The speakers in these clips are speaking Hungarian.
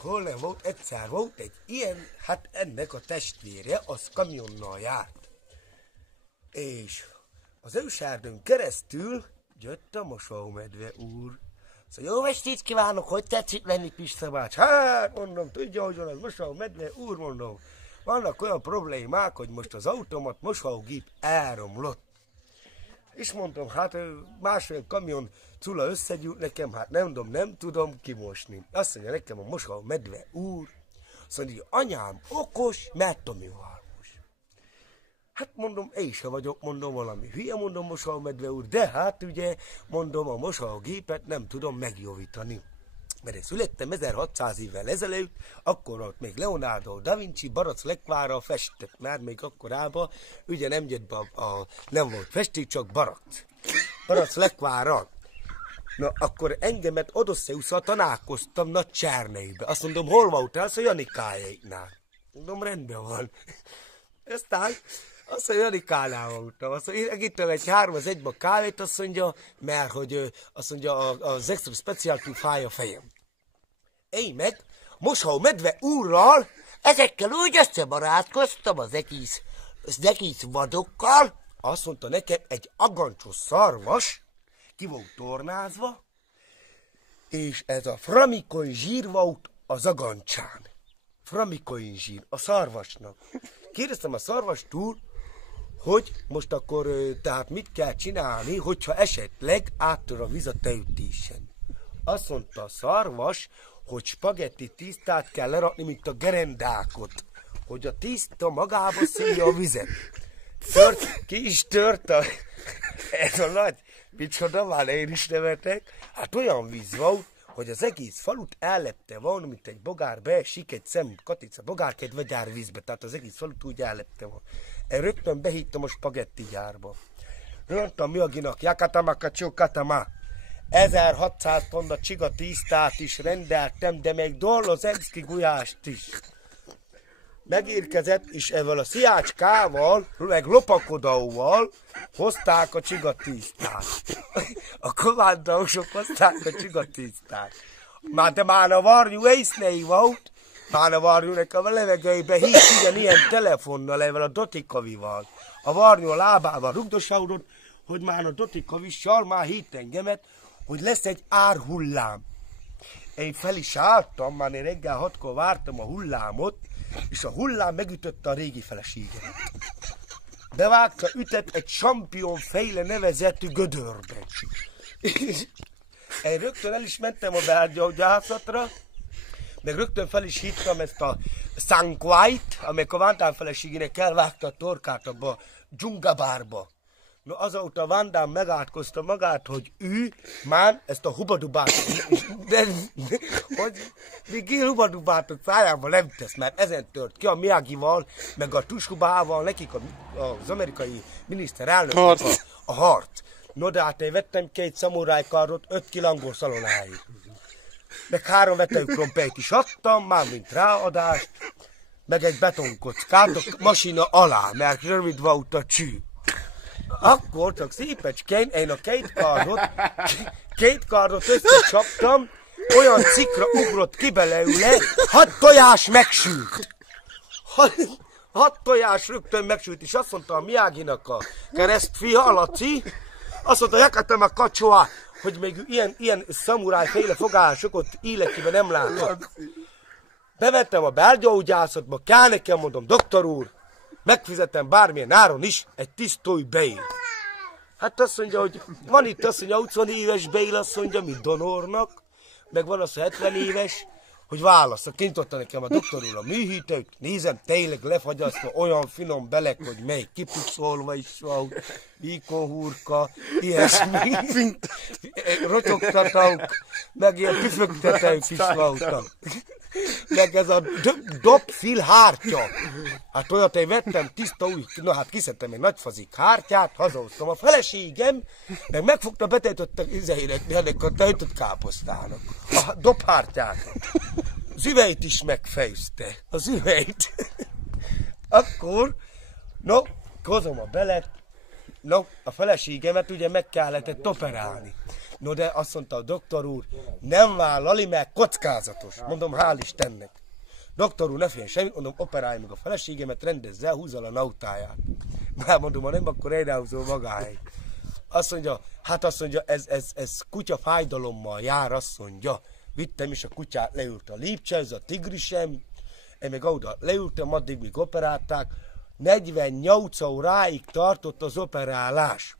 hol nem volt, egyszer volt egy ilyen, hát ennek a testvére, az kamionnal járt. És az ősárdon keresztül jött a mosómedve úr. Szóval jó estét kívánok, hogy tetszik lenni Pista bácsi? Hát mondom, tudja, hogy van az mosómedve úr, mondom. Vannak olyan problémák, hogy most az automat mosógép elromlott. És mondom, hát másfél kamion cula összegyűlt nekem, hát nem tudom kimosni. Azt mondja nekem a mosómedve úr, azt mondja, anyám okos, mert Tomi halmos. Hát mondom, én se vagyok, mondom, valami hülye, mondom, mosómedve úr, de hát ugye, mondom, a mosógépet nem tudom megjavítani. Mert én születtem 1600 évvel ezelőtt, akkor ott még Leonardo da Vinci Barack lekvára festett, már még akkorában, ugye nem jött be nem volt festék, csak Barack lekvára. Na, akkor engemet Odösszeusszal találkoztam Nagy Cserneibe. Azt mondom, hol voltál? Azt mondja, Janikáéknál. Mondom, rendben van. Aztán azt mondja, Janikánál voltam. Azt mondja, egittem egy 3-1-be kávét, azt mondja, mert hogy azt mondja, az extra specialty fáj a fejem. Én meg mosómedve úrral ezekkel úgy összebarátkoztam az egész vadokkal. Azt mondta nekem, egy agancsos szarvas ki volt tornázva, és ez a framikoin zsír volt az agancsán. Framikoin zsír, a szarvasnak. Kérdeztem a szarvastól, hogy most akkor tehát mit kell csinálni, hogyha esetleg áttör a víz a tejütésen. Azt mondta a szarvas, hogy spagetti tisztát kell lerakni, mint a gerendákot, hogy a tiszta magába szívja a vizet. Ki is tört ez a nagy micsoda, már én is nevetek. Hát olyan víz volt, hogy az egész falut ellepte volna, mint egy bogár beesik, egy katica bogárka egy vegyár vízbe, tehát az egész falut úgy ellepte volna. Én rögtön behittem a spagetti gyárba. Rögtön Miyaginak, Yakatamaka Chokatama. 1600 tonna csiga tisztát is rendeltem, de még Dolozemszki gulyást is. Megérkezett, és ezzel a sziácskával, meg lopakodóval hozták a csiga tisztát. A komándausok hozták a csiga tisztát. De már a varjú észnéi volt, már a varjúnek a levegőjébe hív ilyen telefonnal, ezzel a Dotikavival. A varjú a lábával rugdosaudott, hogy már a Dotikavissal már hívt engemet, hogy lesz egy árhullám. Én fel is álltam, már én reggel 6-kor vártam a hullámot, és a hullám megütötte a régi feleségemet. Bevágta, ütett egy championféle nevezetű gödörbe. Én rögtön el is mentem a belgyógyászatra, meg rögtön fel is hittem ezt a Sanquait, amelyik a Vándám feleségének elvágta a torkát abba a dzsungabárba. No, azóta Vandám megátkozta magát, hogy ő már ezt a hubadubát, hogy még hubadubát a szájába nem tesz, mert ezen tört ki a Miyagival, meg a Tushubával, nekik az amerikai miniszterelnök a harc. No, de hát én vettem 2 szamurájkarot 5 kilangó szalonáig. Meg 3 vetőkrompét is adtam, mármint ráadást, meg egy betonkockát a masina alá, mert rövid volt a csű. Akkor csak szépecskén én a két kardot összecsaptam, olyan cikra ugrott ki belőle, 6 tojás megsült. 6 tojás rögtön megsült, és azt mondta a Miyaginak a keresztfia, a Laci, azt mondta, Jakatem a kacsoa, hogy még ilyen szamurájféle fogásokat életében nem látott. Bevettem a belgyógyászatba, kell nekem, mondom, doktor úr, megfizetem bármilyen áron is egy tisztói Bale. Hát azt mondja, hogy van itt azt mondja, 80 éves Bale, azt mondja, mint donornak, meg van az 70 éves, hogy válasz. Kint adta nekem a doktor úr a műhűtőt, nézem, tényleg lefagyasztva, olyan finom belek, hogy melyik kipucolva is van, íkonhúrka, ilyesmi, rotyogtatók, meg ilyen püfögtetők is voltak. Meg ez a dobfil hártya. Hát olyat én vettem tiszta új, na hát kiszedtem egy nagyfazik hártyát, hazahoztam a feleségem, meg megfogta, betejtett ennek a tejtött káposztának. A dobhártyát. Az üveit is megfejzte. Az üveit. Akkor, no, hozom a belet, no, a feleségemet ugye meg kellett operálni. No de azt mondta a doktor úr, nem vállali meg, kockázatos. Mondom, hál' Istennek. Doktor úr, ne féljen semmit, mondom, operálj meg a feleségemet, rendezze el, húzza a nautáját. Már mondom, ha nem, akkor elhúzol magáig. Azt mondja, hát azt mondja, ez kutya fájdalommal jár, azt mondja. Vittem is a kutyát, leült a lépcsőhöz, a tigrisem, én meg oda leültem, addig míg operálták. 48 óráig tartott az operálás.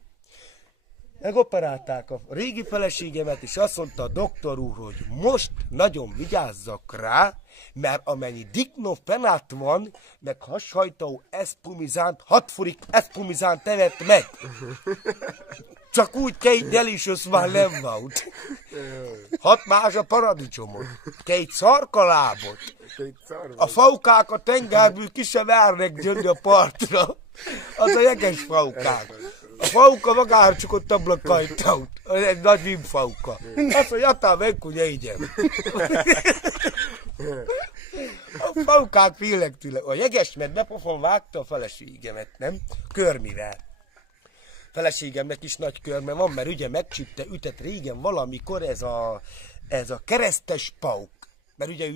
Megoperálták a régi feleségemet, és azt mondta a doktor úr, hogy most nagyon vigyázzak rá, mert amennyi diklofenát van, meg hashajtó eszpumizánt, 6 forik eszpumizánt evett meg. Csak úgy két delicious már nem volt. 6 más a paradicsomot, 2 szarkalábot. A faukák a tengerből ki se várnek gyönni a partra. Az a jeges faukák. A fauka magára csukott ablakajtaut. Egy nagy vimfauka. Azt mondja, atál meg, hogy egyen. A faukák félnek tőle. A jegesmed bepofon vágta a feleségemet, nem? Körmivel. Feleségemnek is nagy körme van, mert ugye megcsípte, ütett régen valamikor ez a keresztes pauk. Mert ugye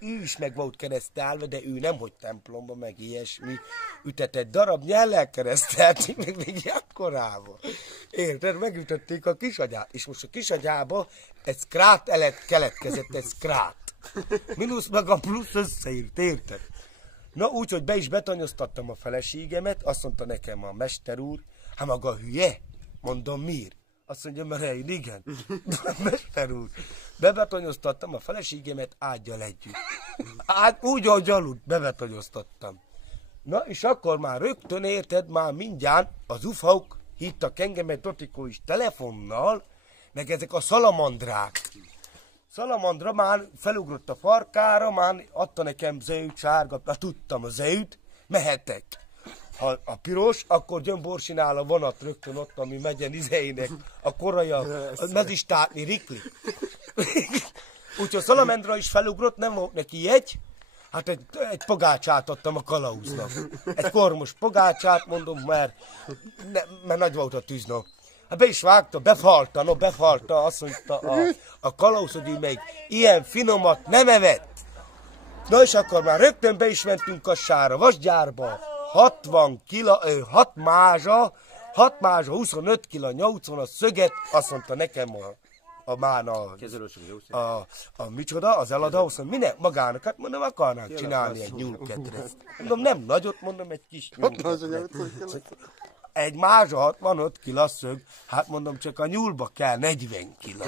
ő is meg volt keresztelve, de ő nem, hogy templomba, meg ilyesmi. Ütetett darab nyellel keresztelték, meg még akkorával. Érted? Megütötték a kisagyát. És most a kisagyába egy szkrát keletkezett, egy szkrát. Minusz meg a plusz összeírt, érted? Na úgy, hogy be is betanyoztattam a feleségemet, azt mondta nekem a mester úr, hát maga hülye? Mondom, miért? Azt mondja, mert én igen. Mester úr, bebetonyoztattam a feleségemet ággyal együtt. Hát úgy, ahogy aludt, bebetonyoztattam. Na, és akkor már rögtön érted, már mindjárt az ufauk hívtak engem egy Totikó is telefonnal, meg ezek a szalamandrák. Szalamandra már felugrott a farkára, már adta nekem zöld, sárga, tudtam a zöld, mehetek. Ha a piros, akkor gyömborsinál a vonat rögtön ott, ami megyen izeinek, a koraja, a mezistátni rikli. Úgyhogy a szalamandra is felugrott, nem volt neki jegy, hát egy pogácsát adtam a kalauznak. Egy kormos pogácsát, mondom, mert nagy volt a tűznap. Hát be is vágta, befalta, azt mondta a kalauz, hogy ő még ilyen finomat nem evett. Na és akkor már rögtön be is mentünk Kassára, vasgyárba. 6 mázsa, 25 kg 80 a szöget, azt mondta nekem micsoda, az eladó, azt mondja, minek magának, hát mondom, akarnánk csinálni egy nyúlkedreszt. Mondom, nem nagyot, mondom, egy kis nyúlkedreszt. Egy mázsa 65 kg szög, hát mondom, csak a nyúlba kell 40 kg.